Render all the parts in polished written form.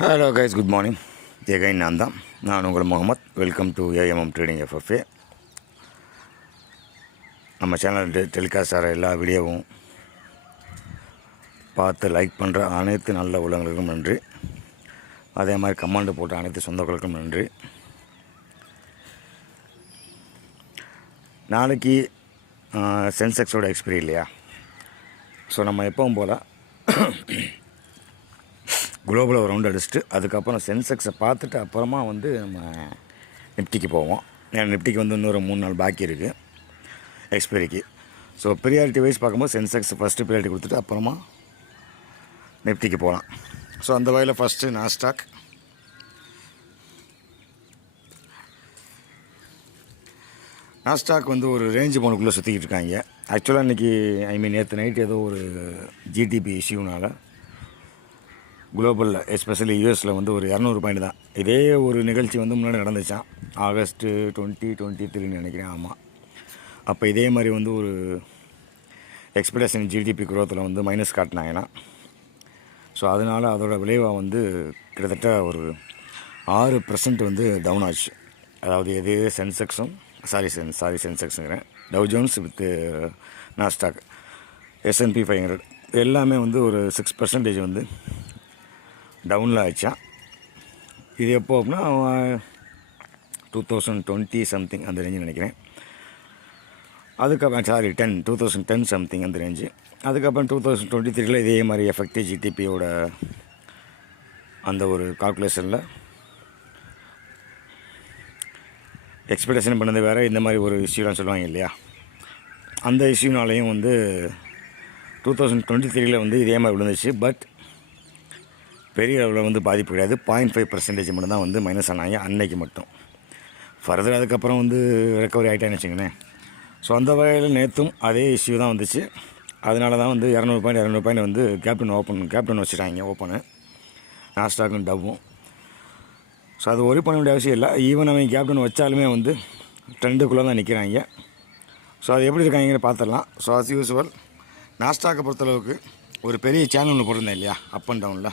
Hello guys, good morning. Again நான் உங்கள் Mohammed. Welcome to AMM trading FFA. நம்ம channel telecast ஆகிற எல்லா வீடியோவும் பார்த்து லைக் பண்ணுற அனைத்து நல்ல உள்ளவங்களுக்கும் நன்றி. அதே மாதிரி கமெண்ட் போட்ட அனைத்து சொந்தங்களுக்கும் நன்றி. நாளைக்கு சென்செக்ஸோட எக்ஸ்பிரி இல்லையா? ஸோ நம்ம எப்பவும் போல் குளோபலில் ஒரு ரவுண்ட் அடிச்சுட்டு அதுக்கப்புறம் சென்செக்ஸை பார்த்துட்டு அப்புறமா வந்து நம்ம நிஃப்டிக்கு போவோம். ஏன்னா நிஃப்டிக்கு வந்து இன்னொரு 3 நாள் பாக்கி இருக்குது எக்ஸ்பைரிக்கு. ஸோ ப்ரியாரிட்டி வைஸ் பார்க்கும்போது சென்செக்ஸ் ஃபஸ்ட்டு ப்ரியாரிட்டி கொடுத்துட்டு அப்புறமா நிஃப்டிக்கு போகலாம். ஸோ அந்த வகையில் ஃபஸ்ட்டு நாஸ்டாக் வந்து ஒரு ரேஞ்சு போனுக்குள்ளே சுற்றிக்கிட்டு இருக்காங்க. ஆக்சுவலாக இன்றைக்கி நேற்று நைட்டு ஏதோ ஒரு ஜிடிபி இஷ்யூனால் குளோபலில் எஸ்பெஷலி யூஎஸில் வந்து ஒரு 200 பாயிண்ட் தான். இதே ஒரு நிகழ்ச்சி வந்து முன்னாடி நடந்துச்சான் ஆகஸ்ட்டு 2023 நினைக்கிறேன். ஆமாம், அப்போ இதே மாதிரி வந்து ஒரு எக்ஸ்பெக்டேஷன் ஜிடிபி குரோத்தில் வந்து மைனஸ் காட்டினாங்கன்னா, ஸோ அதனால் அதோட விளைவாக வந்து கிட்டத்தட்ட ஒரு 6% வந்து டவுன் ஆச்சு. அதாவது எது சென்செக்ஸும் சென்செக்ஸுங்கிறேன், Dow Jones with Nasdaq, S&P 500 எல்லாமே வந்து ஒரு 6% வந்து டவுனில் ஆயிடுச்சா. இது எப்போ அப்படின்னா 2020 சம்திங் அந்த ரேஞ்சு நினைக்கிறேன். அதுக்கப்புறம் 2010 சம்திங் அந்த ரேஞ்சு. அதுக்கப்புறம் 2023 இதே மாதிரி எஃபெக்டிவ் ஜிடிபியோட அந்த ஒரு கால்குலேஷனில் எக்ஸ்பெக்டேஷன் பண்ணது வேறு, இந்த மாதிரி ஒரு இஷ்யூலாம் சொல்லுவாங்க இல்லையா, அந்த இஷ்யூனாலேயும் வந்து 2023 வந்து இதே மாதிரி விழுந்துச்சு. பட் பெரிய அளவில் வந்து பாதிப்பு கிடையாது. 0.5% மட்டும் தான் வந்து மைனஸ் ஆனாங்க அன்னைக்கு மட்டும். ஃபர்தர் அதுக்கப்புறம் வந்து ரெக்கவரி ஆகிட்டேன்னு வச்சுக்கோங்களேன். ஸோ அந்த வகையில் நேற்றும் அதே இஷ்யூ தான் வந்துச்சு. அதனால தான் வந்து 200 பாயிண்ட் வந்து கேப்டன் வச்சுட்டாங்க ஓப்பனு, நாஸ்டாக்கும் டவ்வும். ஸோ அது ஒரி பண்ண வேண்டிய அவசியம் இல்லை. ஈவன் அவங்க கேப்டன் வச்சாலுமே வந்து ட்ரெண்டுக்குள்ளே தான் நிற்கிறாங்க. ஸோ அது எப்படி இருக்காங்கன்னு பார்த்துடலாம். ஸோ அஸ் யூஸ்வல் நாஸ்டாக்கை பொறுத்தளவுக்கு ஒரு பெரிய சேனல் ஒன்று போட்டிருந்தேன் இல்லையா, அப் அண்ட் டவுனில்,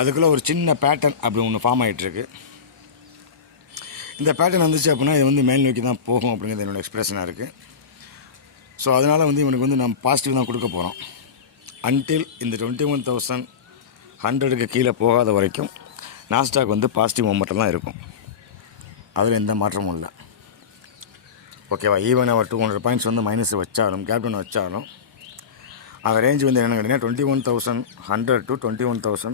அதுக்குள்ளே ஒரு சின்ன பேட்டர்ன் அப்படி ஒன்று ஃபார்ம் ஆகிட்டுருக்கு. இந்த பேட்டர்ன் வந்துச்சு அப்படின்னா இது வந்து மேல் நோக்கி தான் போகும் அப்படிங்கிறது என்னோடய எக்ஸ்பிரஷனாக இருக்குது. ஸோ அதனால் வந்து இவனுக்கு வந்து நம்ம பாசிட்டிவ் தான் கொடுக்க போகிறோம். அன்டில் இந்த 21,100க்கு கீழே போகாத வரைக்கும் நாஸ்டாக் வந்து பாசிட்டிவ் மொமெண்டம் தான் இருக்கும். அதில் எந்த மாற்றமும் இல்லை. ஓகேவா? ஈவன் அவர் 200 பாயிண்ட்ஸ் வந்து மைனஸ் வச்சாலும் கேப்டன் வச்சாலும் அவன் ரேஞ்ச் வந்து என்னென்னு கேட்டிங்கன்னா 21,100 to 21,000